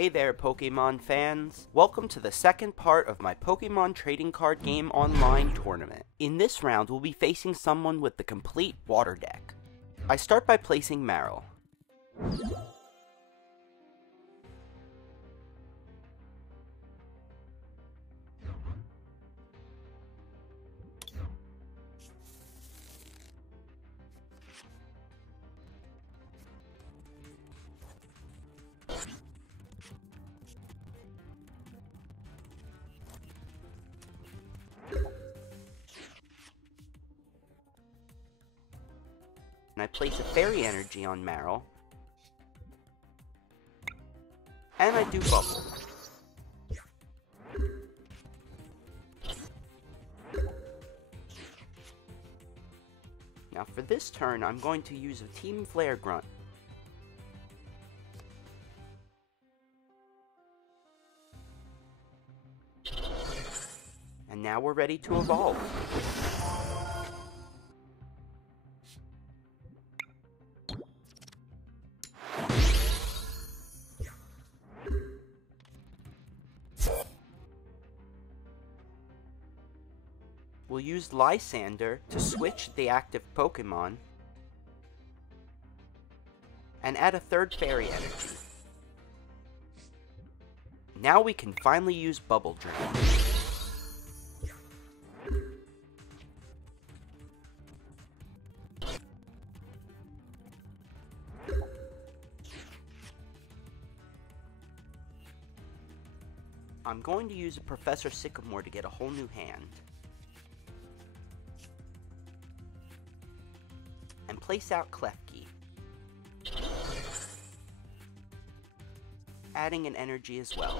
Hey there, Pokemon fans! Welcome to the second part of my Pokemon Trading Card Game online tournament. In this round, we'll be facing someone with the complete water deck. I start by placing Marill. And I place a Fairy Energy on Marill. And I do Bubble. Now for this turn, I'm going to use a Team Flare Grunt. And now we're ready to evolve. We'll use Lysander to switch the active Pokemon and add a third Fairy Energy. Now we can finally use Bubble Drain. I'm going to use a Professor Sycamore to get a whole new hand. And place out Klefki. Adding an energy as well.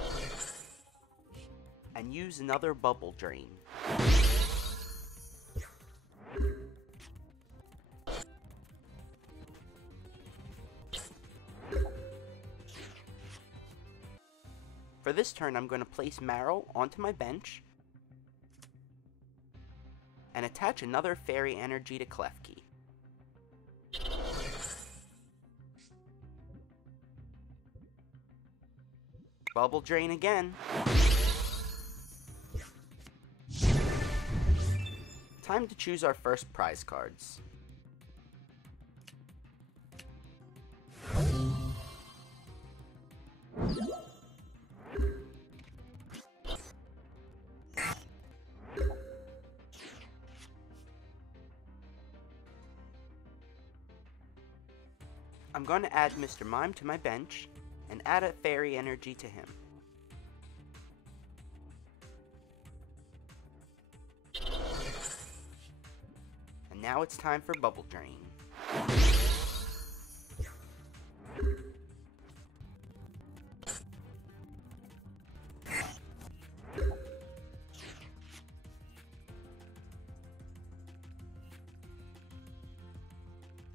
And use another Bubble Drain. For this turn, I'm going to place Marill onto my bench and attach another Fairy Energy to Klefki. Bubble Drain again. Time to choose our first prize cards. I'm going to add Mr. Mime to my bench and add a Fairy Energy to him. And now it's time for Bubble Drain.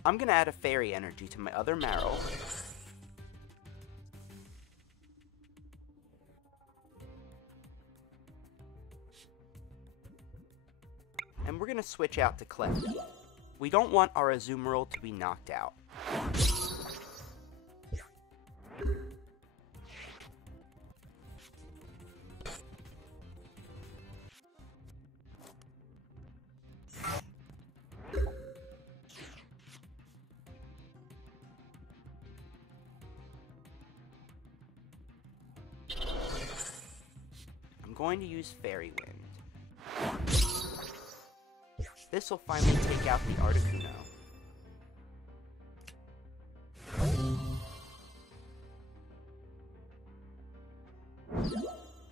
I'm going to add a Fairy Energy to my other Marill. And we're going to switch out to Klefki. We don't want our Azumarill to be knocked out. I'm going to use Fairy Wind. This will finally take out the Articuno.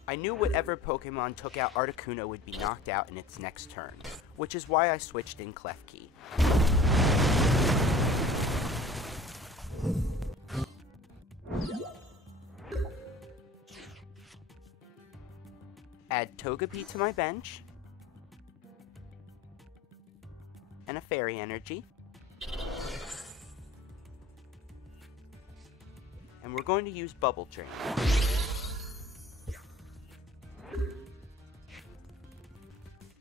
I knew whatever Pokemon took out Articuno would be knocked out in its next turn, which is why I switched in Klefki. Add Togepi to my bench. And a Fairy Energy. And we're going to use Bubble Drain.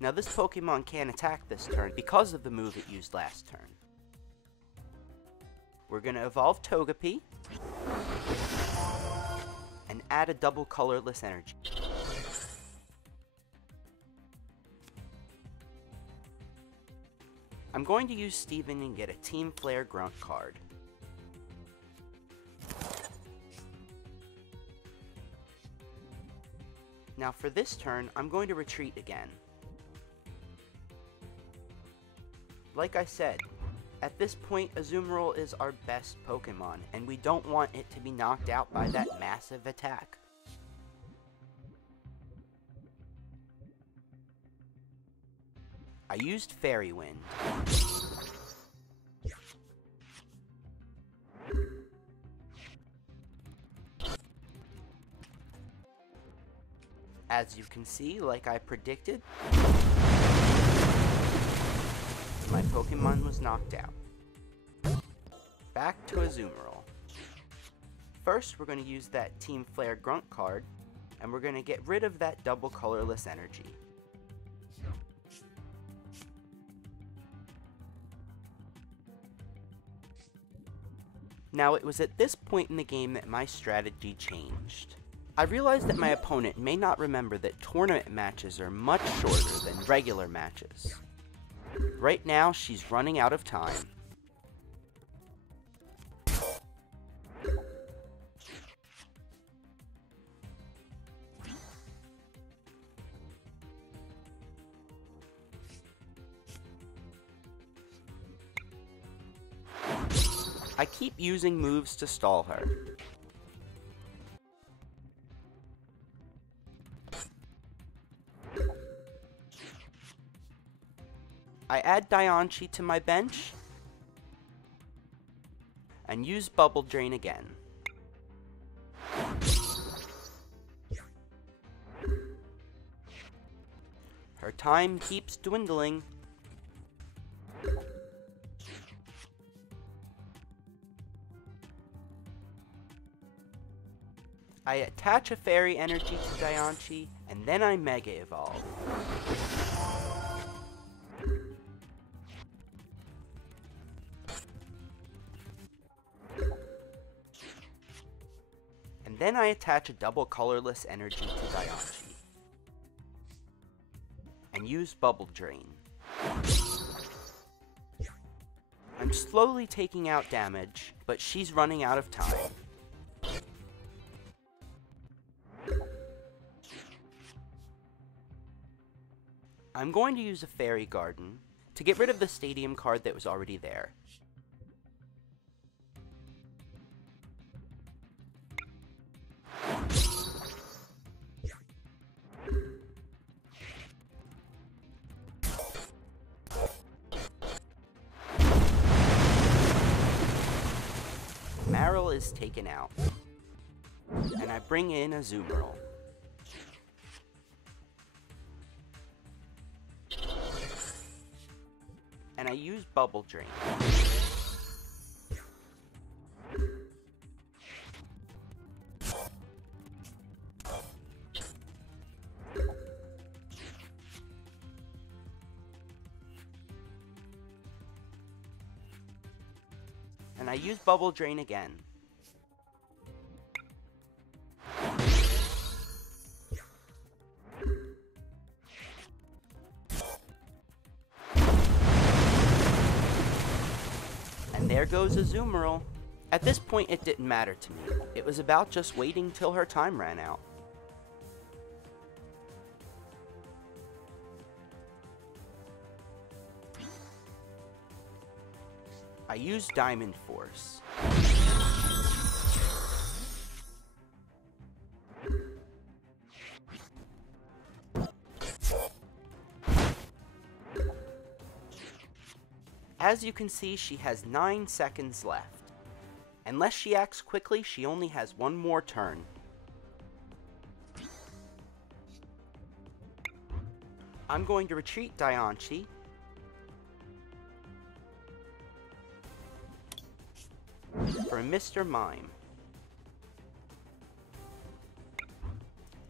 Now this Pokemon can't attack this turn because of the move it used last turn. We're going to evolve Togepi and add a double colorless energy. I'm going to use Steven and get a Team Flare Grunt card. Now for this turn, I'm going to retreat again. Like I said, at this point, Azumarill is our best Pokemon, and we don't want it to be knocked out by that massive attack. I used Fairy Wind. As you can see, like I predicted, my Pokemon was knocked out. Back to Azumarill. First, we're going to use that Team Flare Grunt card, and we're going to get rid of that double colorless energy. Now, it was at this point in the game that my strategy changed. I realized that my opponent may not remember that tournament matches are much shorter than regular matches. Right now, she's running out of time. I keep using moves to stall her. I add Diancie to my bench and use Bubble Drain again. Her time keeps dwindling. I attach a Fairy Energy to Diancie, and then I Mega Evolve. And then I attach a double colorless energy to Diancie. And use Bubble Drain. I'm slowly taking out damage, but she's running out of time. I'm going to use a Fairy Garden to get rid of the Stadium card that was already there. Marill is taken out, and I bring in Azumarill. And I use Bubble Drain. And I use Bubble Drain again. And there goes Azumarill. At this point, it didn't matter to me. It was about just waiting till her time ran out. I used Diamond Force. As you can see, she has 9 seconds left. Unless she acts quickly, she only has one more turn. I'm going to retreat Diancie. For a Mr. Mime.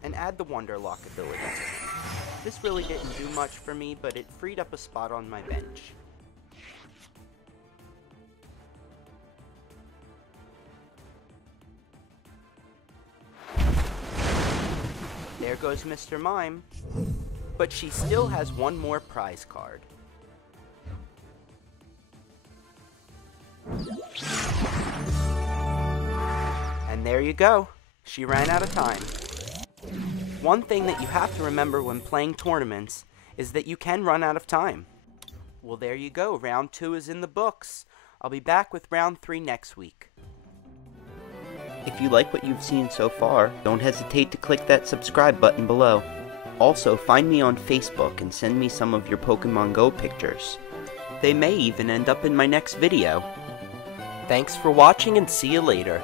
And add the Wonderlock ability to it. This really didn't do much for me, but it freed up a spot on my bench. there goes Mr. Mime. But she still has one more prize card. And there you go. She ran out of time. One thing that you have to remember when playing tournaments is that you can run out of time. Well, there you go. Round 2 is in the books. I'll be back with round 3 next week. If you like what you've seen so far, don't hesitate to click that subscribe button below. Also, find me on Facebook and send me some of your Pokemon Go pictures. They may even end up in my next video. Thanks for watching and see you later.